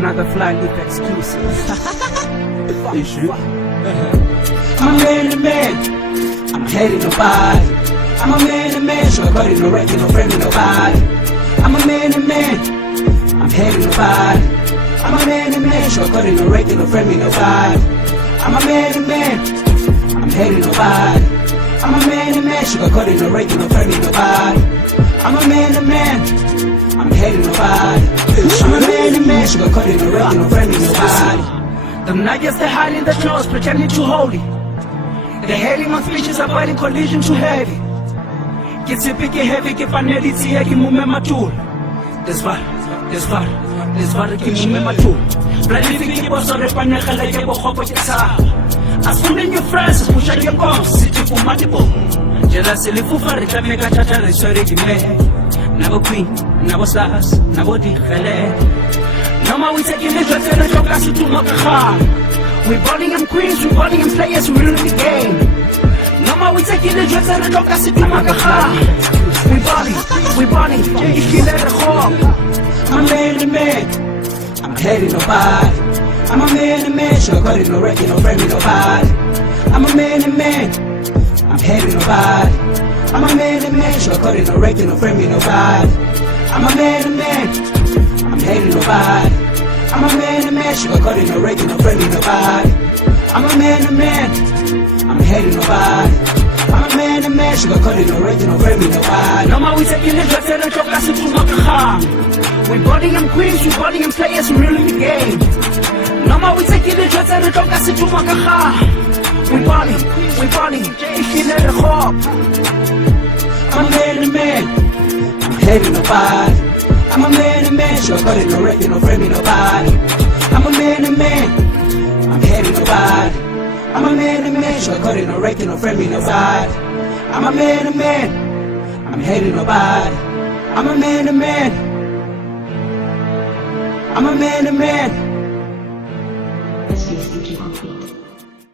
another fly leaf excuses. Issue. I'm a man to man. I'm hating nobody. I'm a man to man. Sugarcoating no wrecking, no framing nobody. I'm a man to man. I'm hating nobody. I'm a man to man. Sugarcoating no wrecking, no framing nobody. I'm a man to man. I'm hating nobody. I'm a man to man. Sugarcoating no wrecking, no framing nobody. I'm a man to man. I'm hating nobody. I'm a man to man. Sugarcoating no wrecking, no framing nobody. The nuggets they're hiding the clothes, pretending too holy. They're hating on speeches, avoiding collision too heavy. Get sippy, get heavy, get fanelli, see I can move my tool. This var, get move my tool. Bloody thinking about sorry, paneca like a bohop with sa. As soon as your friends push out your bombs, sit you for multiple. Jealousy, fufa, reclaming a chatter, and sorry, you may. Never queen, never stars, never declare. No more we taking the drugs and the drug to Makaha. We balling them queens, we balling them players, we ruling the game. No more we taking the drugs and the drug to Makaha. We balling, if you let it go. I'm a man to man, I'm hating nobody. I'm a man to man, sugarcoating no wrecking, no framing nobody. I'm a man to man, I'm hating nobody. I'm a man to man, sugarcoating no wrecking, no framing nobody. I'm a man to man. I'm hating nobody. I'm a man to man, sugarcoating no wrecking, no framing nobody. I'm a man to man. I'm hating nobody. I'm a man to man, sugarcoating no wrecking, no framing nobody. No more we taking the drugs and the drug to Makaha. We balling them queens, we balling them players, we ruling the game. No more we taking the drugs and the drug to Makaha. We balling, if you let it go. I'm a man to man. I'm hating nobody. I'm a man to man, sugarcoating no wrecking, no framing nobody. I'm a man to man, I'm hating nobody. I'm a man to man, sugarcoating no wrecking, no framing nobody. I'm a man to man, I'm hating nobody. I'm a man to man. I'm a man to man. This is CG Complete.